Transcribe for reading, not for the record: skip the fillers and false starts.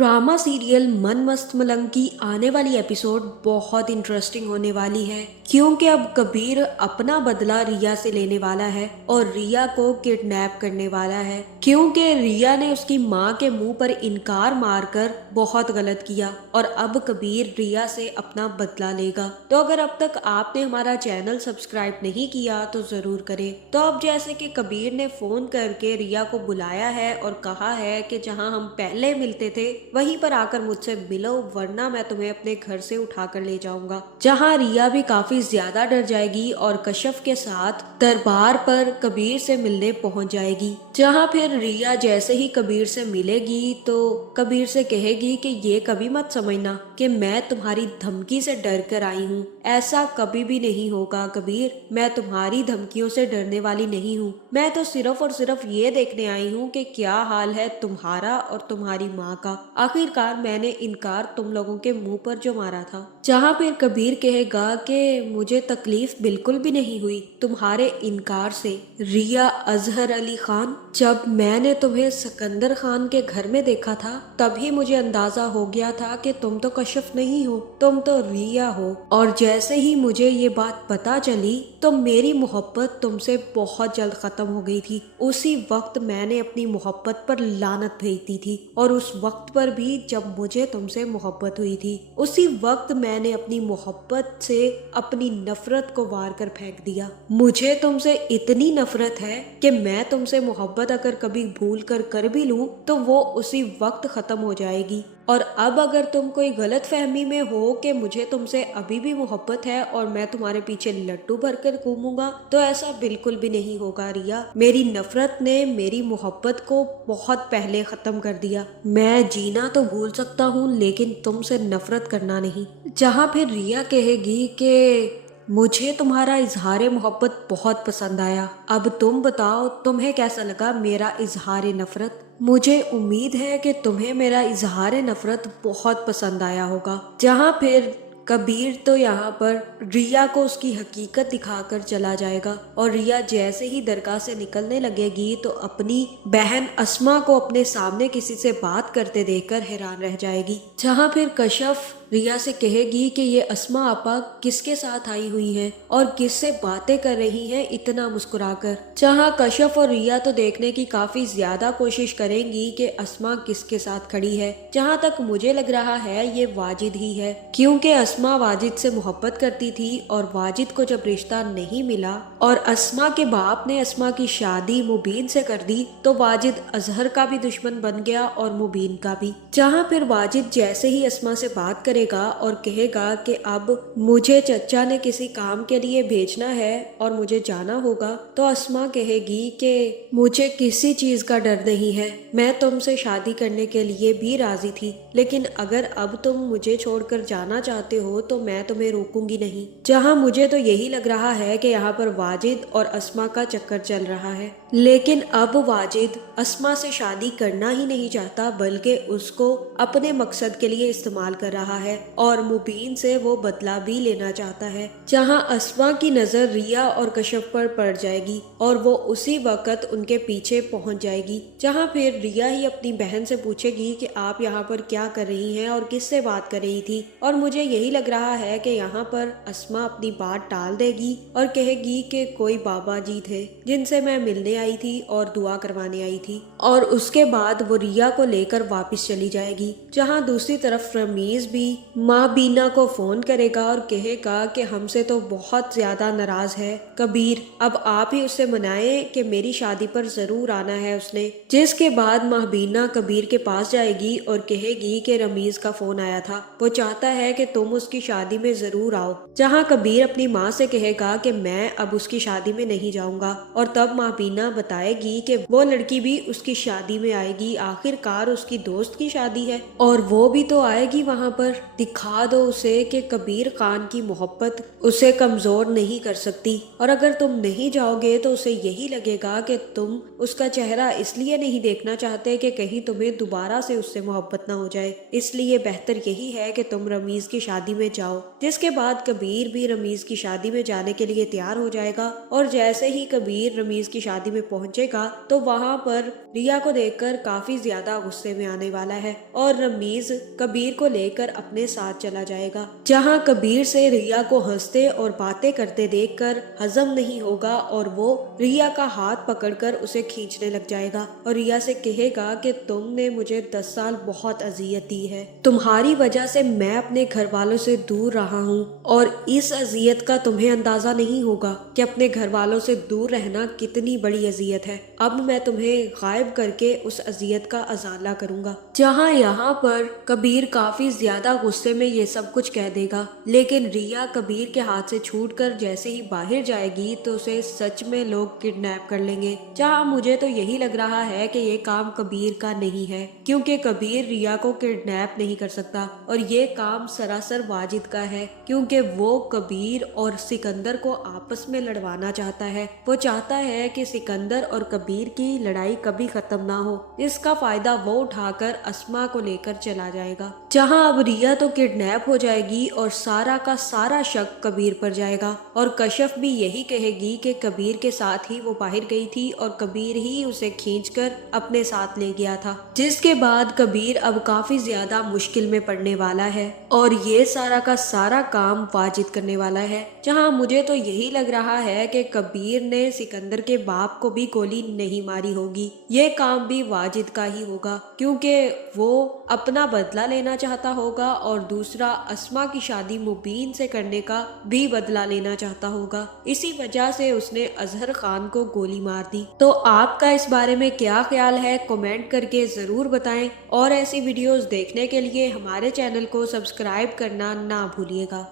Drama serial मन मस्त मलंग की आने वाली एपिसोड बहुत इंटरेस्टिंग होने वाली है, क्योंकि अब कबीर अपना बदला रिया से लेने वाला है और रिया को किडनैप करने वाला है, क्योंकि रिया ने उसकी माँ के मुंह पर इनकार मारकर बहुत गलत किया और अब कबीर रिया से अपना बदला लेगा। तो अगर अब तक आपने हमारा चैनल सब्सक्राइब नहीं किया तो जरूर करें। तो अब जैसे कि कबीर ने फोन करके रिया को बुलाया है और कहा है कि जहां हम पहले मिलते थे वहीं पर आकर मुझसे मिलो, वरना मैं तुम्हें अपने घर से उठा कर ले जाऊंगा। जहां रिया भी काफी ज्यादा डर जाएगी और कश्यप के साथ दरबार पर कबीर से मिलने पहुंच जाएगी। जहां फिर रिया जैसे ही कबीर से मिलेगी तो कबीर से कहेगी कि ये कभी मत समझना कि मैं तुम्हारी धमकी से डर कर आई हूँ, ऐसा कभी भी नहीं होगा कबीर, मैं तुम्हारी धमकियों से डरने वाली नहीं हूँ। मैं तो सिर्फ और सिर्फ ये देखने आई हूँ कि क्या हाल है तुम्हारा और तुम्हारी माँ का। आखिरकार मैंने इनकार तुम लोगों के मुंह पर जो मारा था। जहाँ फिर कबीर कहेगा कि मुझे तकलीफ बिल्कुल भी नहीं हुई तुम्हारे इनकार से रिया अजहर अली खान। जब मैंने तुम्हें सिकंदर खान के घर में देखा था तभी मुझे अंदाजा हो गया था कि तुम तो कश्यप नहीं हो, तुम तो रिया हो। और जैसे ही मुझे ये बात पता चली तो मेरी मोहब्बत तुमसे बहुत जल्द खत्म हो गई थी। उसी वक्त मैंने अपनी मोहब्बत पर लानत भेज दी थी और उस वक्त पर भी जब मुझे तुमसे मोहब्बत हुई थी उसी वक्त मैंने अपनी मोहब्बत से अपनी नफरत को वार कर फेंक दिया। मुझे तुमसे इतनी नफरत है कि मैं तुमसे मोहब्बत अगर कभी भूल कर भी लूं तो वो उसी वक्त खत्म हो जाएगी। और अब अगर तुम कोई गलत फहमी में हो कि मुझे तुमसे अभी भी मोहब्बत है और मैं तुम्हारे पीछे लड्डू भरकर घूमूंगा, तो ऐसा बिल्कुल भी नहीं होगा रिया। मेरी नफरत ने मेरी मोहब्बत को बहुत पहले खत्म कर दिया। मैं जीना तो भूल सकता हूँ लेकिन तुमसे नफरत करना नहीं। जहाँ फिर रिया कहेगी कि मुझे तुम्हारा इजहार मोहब्बत बहुत पसंद आया, अब तुम बताओ तुम्हें कैसा लगा मेरा इजहार नफरत। मुझे उम्मीद है कि तुम्हें मेरा इजहार नफरत बहुत पसंद आया होगा। जहाँ फिर कबीर तो यहाँ पर रिया को उसकी हकीकत दिखाकर चला जाएगा और रिया जैसे ही दरगाह से निकलने लगेगी तो अपनी बहन अस्मा को अपने सामने किसी से बात करते देखकर हैरान रह जाएगी। जहाँ फिर कश्यप रिया से कहेगी कि ये अस्मा आपा किसके साथ आई हुई हैं और किससे बातें कर रही हैं इतना मुस्कुराकर। जहाँ कश्यप और रिया तो देखने की काफी ज्यादा कोशिश करेंगी कि अस्मा किसके साथ खड़ी है। जहाँ तक मुझे लग रहा है ये वाजिद ही है, क्योंकि अस्मा वाजिद से मोहब्बत करती थी और वाजिद को जब रिश्ता नहीं मिला और अस्मा के बाप ने अस्मा की शादी मुबीन से कर दी तो वाजिद अजहर का भी दुश्मन बन गया और मुबीन का भी। जहाँ फिर वाजिद जैसे ही अस्मा से बात करेगा और कहेगा कि अब मुझे चचा ने किसी काम के लिए भेजना है और मुझे जाना होगा, तो अस्मा कहेगी कि मुझे किसी चीज का डर नहीं है, मैं तुमसे शादी करने के लिए भी राजी थी, लेकिन अगर अब तुम मुझे छोड़कर जाना चाहते हो तो मैं तुम्हें रोकूंगी नहीं। जहाँ मुझे तो यही लग रहा है कि यहाँ पर वाजिद और अस्मा का चक्कर चल रहा है, लेकिन अब वाजिद अस्मा से शादी करना ही नहीं चाहता बल्कि उसको अपने मकसद के लिए इस्तेमाल कर रहा है और मुबीन से वो बदला भी लेना चाहता है। जहाँ अस्मा की नजर रिया और कश्यप पर पड़ जाएगी और वो उसी वक्त उनके पीछे पहुंच जाएगी। जहाँ फिर रिया ही अपनी बहन से पूछेगी कि आप यहाँ पर क्या कर रही हैं और किससे बात कर रही थी, और मुझे यही लग रहा है कि यहाँ पर अस्मा अपनी बात टाल देगी और कहेगी कि कोई बाबा जी थे जिनसे मैं मिलने आई थी और दुआ करवाने आई थी, और उसके बाद वो रिया को लेकर वापस चली जाएगी। जहाँ दूसरी तरफ रमीज भी माँ बीना को फोन करेगा और कहेगा कि हमसे तो बहुत ज्यादा नाराज है कबीर, अब आप ही उससे मनाएं कि मेरी शादी पर जरूर आना है उसने। जिसके बाद माँ बीना कबीर के पास जाएगी और कहेगी कि रमीज का फोन आया था, वो चाहता है कि तुम उसकी शादी में जरूर आओ। जहाँ कबीर अपनी माँ से कहेगा कि मैं अब उसकी शादी में नहीं जाऊंगा, और तब माँ बीना बताएगी कि वो लड़की भी उसकी शादी में आएगी, आखिरकार उसकी दोस्त की शादी है और वो भी तो आएगी वहाँ पर। दिखा दो उसे कि कबीर खान की मोहब्बत उसे कमजोर नहीं कर सकती, और अगर तुम नहीं जाओगे तो उसे यही लगेगा कि तुम उसका चेहरा इसलिए नहीं देखना चाहते कि कहीं तुम्हें दोबारा से उससे मोहब्बत ना हो जाए, इसलिए बेहतर यही है कि तुम रमीज की शादी में जाओ। जिसके बाद कबीर भी रमीज की शादी में जाने के लिए तैयार हो जाएगा और जैसे ही कबीर रमीज की शादी में पहुंचेगा तो वहाँ पर रिया को देखकर काफी ज्यादा गुस्से में आने वाला है और रमीज कबीर को लेकर अपने साथ चला जाएगा, जहां कबीर से रिया को हंसते और बातें करते देखकर हजम नहीं होगा और वो रिया का हाथ पकड़कर उसे खींचने लग जाएगा और रिया से कहेगा कि तुमने मुझे 10 साल बहुत अजियत दी है, तुम्हारी वजह से मैं अपने घर वालों से दूर रहा हूँ और इस अजियत का तुम्हें अंदाजा नहीं होगा कि अपने घर वालों से दूर रहना कितनी बड़ी अजियत है। अब मैं तुम्हें गायब करके उस अजियत का अजाला करूंगा। जहाँ यहाँ पर कबीर काफी ज्यादा गुस्से में ये सब कुछ कह देगा, लेकिन रिया कबीर के हाथ से छूटकर जैसे ही बाहर जाएगी तो उसे सच में लोग किडनैप कर लेंगे। जहाँ मुझे तो यही लग रहा है कि ये काम कबीर का नहीं है, क्योंकि कबीर रिया को किडनैप नहीं कर सकता और ये काम सरासर वाजिद का है, क्योंकि वो कबीर और सिकंदर को आपस में लड़वाना चाहता है। वो चाहता है कि सिकंदर और कबीर की लड़ाई कभी खत्म ना हो। इसका फायदा वो उठाकर अस्मा को लेकर चला जाएगा। जहां अब रिया तो किडनैप हो जाएगी और सारा का सारा शक कबीर पर जाएगा और कश्यप भी यही कहेगी कि कबीर के साथ ही वो बाहर गई थी और कबीर ही उसे खींचकर अपने साथ ले गया था, जिसके बाद कबीर अब काफी ज्यादा मुश्किल में पड़ने वाला है और ये सारा का सारा काम वाजिद करने वाला है। जहां मुझे तो यही लग रहा है कि कबीर ने सिकंदर के बाप को भी गोली नहीं मारी होगी, ये काम भी वाजिद का ही होगा, क्योंकि वो अपना बदला लेना चाहता होगा और दूसरा अस्मा की शादी मुबीन से करने का भी बदला लेना चाहता होगा। इसी वजह से उसने अजहर खान को गोली मार दी। तो आपका इस बारे में क्या ख्याल है, कमेंट करके जरूर बताएं और ऐसी वीडियोस देखने के लिए हमारे चैनल को सब्सक्राइब करना ना भूलिएगा।